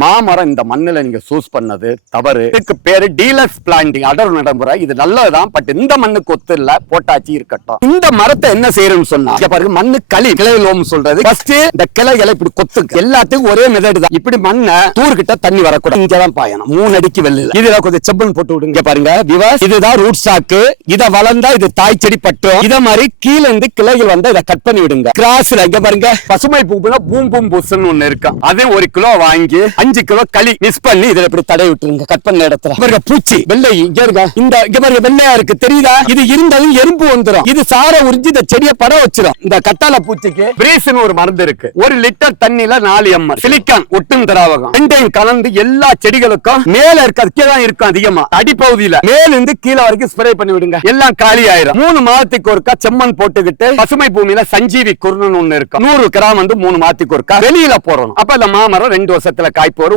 My மாமரம் இந்த மண்ணுல நீங்க சூஸ் பண்ணது தவறு. இதுக்கு பேரு டீலக்ஸ் பிளான்டிங் அடர் நடைமுறை. இது நல்லதுதான். பட் இந்த மண்ணுக்கு ஒத்து இல்ல. போட்டாச்சு இருக்கட்டும். இந்த மரத்தை என்ன செய்யறோம்னு சொன்னா பாருங்க மண்ணு களி கிளையிலோம் சொல்றது. ஃபர்ஸ்ட் இந்த கிளைகளை இப்படி கொத்து எல்லாத்துக்கும் ஒரே மெதடு தான். இப்படி மண்ணை தூர்கிட்ட தண்ணி வரக்கூடாது. இங்கதான் பாயணும். மூணு அடிக்கு வெளியில. இதுல கொஞ்சம் செப்பல் போட்டு விடுங்க. பாருங்க விவாஸ் இதுதான் ரூட் ஸ்டாக்கு இத வளர்ந்தா இது தாய் செடி பட்டும். இத மாதிரி கீழ இருந்து கிளைகள் வந்தா இதை கட் பண்ணி விடுங்க. கிராஸ்ல இங்க பாருங்க பசுமை பூப்புனா பூம் பூம் பூசுன்னு ஒண்ணு இருக்கும். அதே ஒரு கிலோ வாங்கி அஞ்சு இருக்கிற களி மிஸ் பண்ணி இதுல இப்படி தடை விட்டுருங்க. கட் பண்ண இடத்துல. பாருங்க பூச்சி வெள்ளை இங்க இருக்க இந்த இங்க பாருங்க வெள்ளையா இருக்கு. தெரியுதா? இது இருந்தாலும் எறும்பு வந்துரும். இது சார உறிஞ்சி இந்த செடியை பட வச்சிடும் இந்த கத்தால பூச்சிக்கு பிரீஸ்னு ஒரு மருந்து இருக்கு. ஒரு லிட்டர் தண்ணில நாலு எம்எல் சிலிக்கான் ஒட்டும் திராவகம். ரெண்டையும் கலந்து எல்லா செடிகளுக்கும் மேல இருக்க அதுக்கே தான் இருக்கும் அதிகமா. அடிப்பகுதியில. மேல இருந்து கீழே வரைக்கும் ஸ்ப்ரே பண்ணி விடுங்க. எல்லாம் காலி ஆயிரும். மூணு மாதத்துக்கு ஒருக்கா செம்மண் போட்டுக்கிட்டு பசுமை பூமியில சஞ்சீவி குருணன் ஒண்ணு இருக்கும். நூறு கிராம் வந்து மூணு மாதத்துக்கு ஒருக்கா வெளியில போறோம் அப்ப இந்த மாமரம் ரெண்டு வருஷத்துல காய்ப்பு